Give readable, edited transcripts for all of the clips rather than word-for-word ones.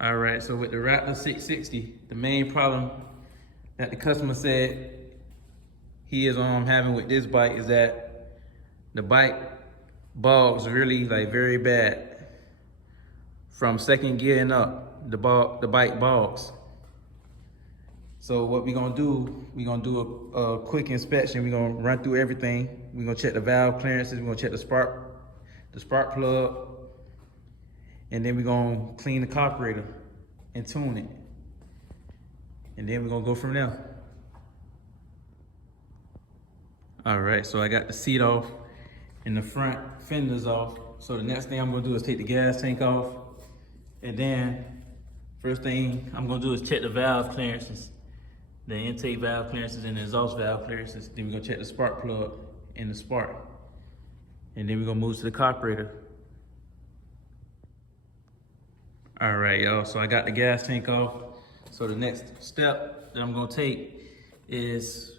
All right, so with the Raptor 660, the main problem that the customer said he is having with this bike is that the bike bogs really like very bad. From second gear and up, the bike bogs. So what we're gonna do a quick inspection. We're gonna run through everything. We're gonna check the valve clearances. We're gonna check the spark plug, and then we're gonna clean the carburetor and tune it. And then we're gonna go from there. All right, so I got the seat off and the front fenders off. So the next thing I'm gonna do is take the gas tank off. And then first thing I'm gonna do is check the valve clearances, the intake valve clearances and the exhaust valve clearances. Then we're gonna check the spark plug and the spark. And then we're gonna move to the carburetor. All right, y'all, so I got the gas tank off. So the next step that I'm gonna take is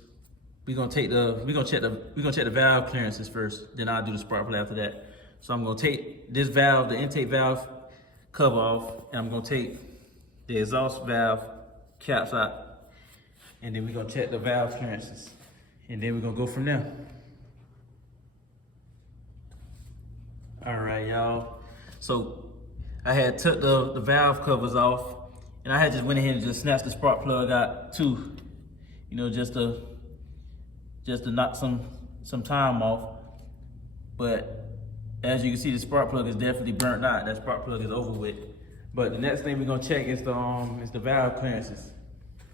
we're gonna check the valve clearances first, then I'll do the spark plug after that. So I'm gonna take this valve, the intake valve cover off, and I'm gonna take the exhaust valve caps out, and then we're gonna check the valve clearances, and then we're gonna go from there. All right, y'all. So I had took the valve covers off, and I had just went ahead and just snatched the spark plug out too, you know, just to knock some time off. But as you can see, the spark plug is definitely burnt out. That spark plug is over with. But the next thing we're gonna check is the valve clearances.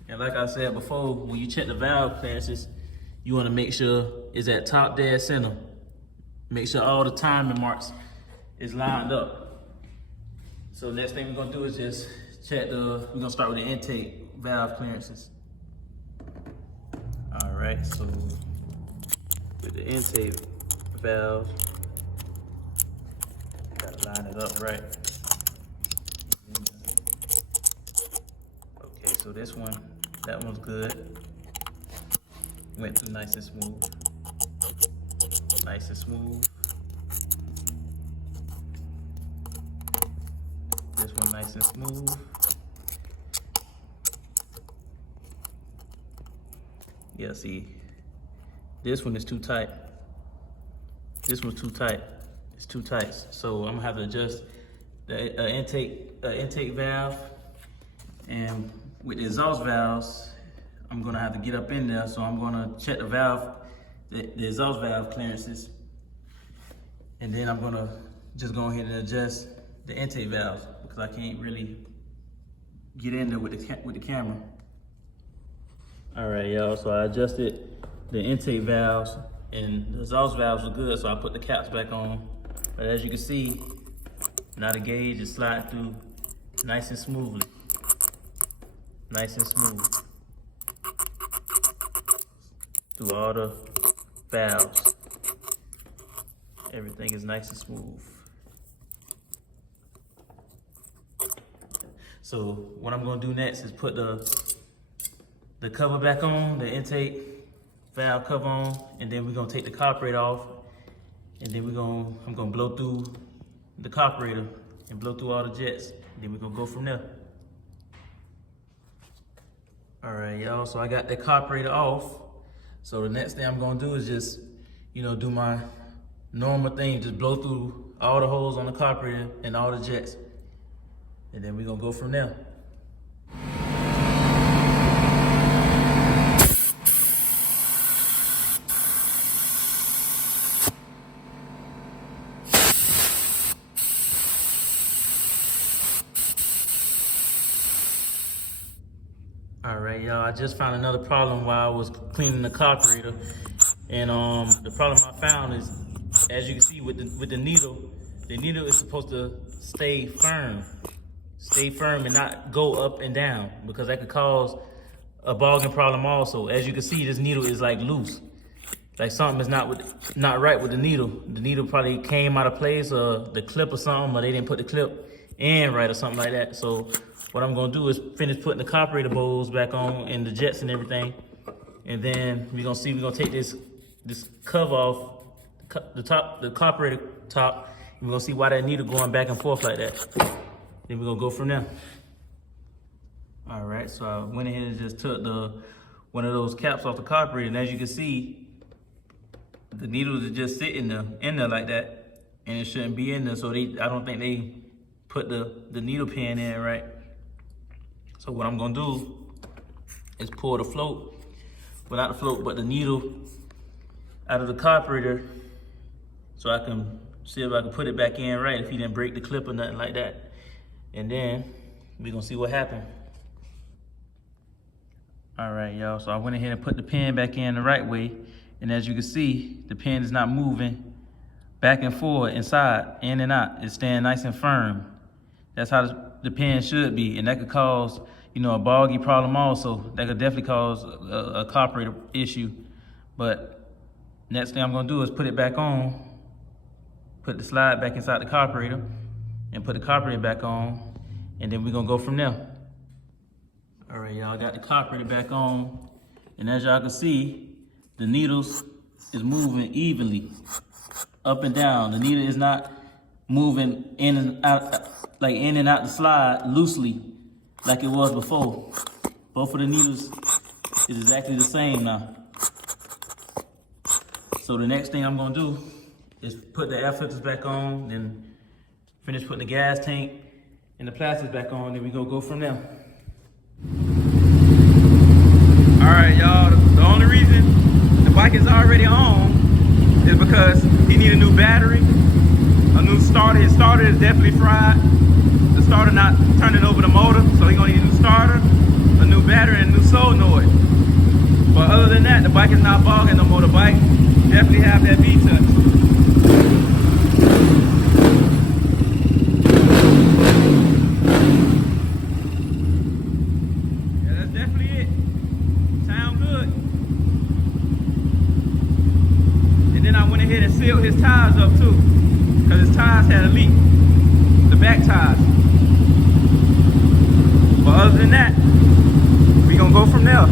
And like I said before, when you check the valve clearances, you wanna make sure it's at top dead center. Make sure all the timing marks is lined up. So next thing we're gonna do is just check we're gonna start with the intake valve clearances. All right, so with the intake valve, gotta line it up right. Okay, so this one, that one's good. Went through nice and smooth. Nice and smooth. This one nice and smooth. Yeah, see, this one is too tight. This one's too tight. It's too tight. So I'm gonna have to adjust the intake valve, and with the exhaust valves, I'm gonna have to get up in there. So I'm gonna check the valve, the exhaust valve clearances, and then I'm gonna just go ahead and adjust the intake valves because I can't really get in there with the camera. All right, y'all, so I adjusted the intake valves and the exhaust valves are good, so I put the caps back on. But as you can see, now the gauge is sliding through nice and smoothly. Nice and smooth. Through all the valves. Everything is nice and smooth. So what I'm gonna do next is put the cover back on, the intake valve cover on, and then we're gonna take the carburetor off, and then I'm gonna blow through the carburetor and blow through all the jets, and then we're gonna go from there. All right, y'all, so I got the carburetor off. So the next thing I'm gonna do is just, you know, do my normal thing, just blow through all the holes on the carburetor and all the jets, and then we're gonna go from there. All right, y'all, I just found another problem while I was cleaning the carburetor. And the problem I found is, as you can see with the needle is supposed to stay firm and not go up and down, because that could cause a bogging problem also. As you can see, this needle is like loose. Like something is not right with the needle. The needle probably came out of place, or the clip or something, or they didn't put the clip in right or something like that. So what I'm gonna do is finish putting the carburetor bowls back on and the jets and everything. And then we're gonna take this cover off, the carburetor top, and we're gonna see why that needle going back and forth like that. Then we're gonna go from there. All right, so I went ahead and just took one of those caps off the carburetor, and as you can see, the needles are just sitting in there like that, and it shouldn't be in there. So I don't think they put the needle pin in right. So what I'm gonna do is pull the float, well, not the float, but the needle out of the carburetor, so I can see if I can put it back in right, if he didn't break the clip or nothing like that. And then we're gonna see what happened. All right, y'all, so I went ahead and put the pin back in the right way. And as you can see, the pin is not moving back and forth inside, in and out. It's staying nice and firm. That's how the pin should be. And that could cause, you know, a boggy problem also. That could definitely cause a carburetor issue. But next thing I'm gonna do is put it back on, put the slide back inside the carburetor, and put the carburetor back on, and then we're gonna go from there. All right, y'all, got the carburetor back on, and as y'all can see, the needles is moving evenly, up and down. The needle is not moving in and out, like in and out the slide loosely, like it was before. Both of the needles is exactly the same now. So the next thing I'm gonna do is put the air filters back on, then finish putting the gas tank and the plastics back on, then we go from there. All right, y'all, the only reason the bike is already on is because he needs a new battery, a new starter. His starter is definitely fried. The starter not turning over the motor, so he's gonna need a new starter, a new battery, and a new solenoid. But other than that, the bike is not bogging no more. The bike definitely have that V-touch. Sealed his tires up too, because his tires had a leak, the back tires. But other than that, we gonna go from there.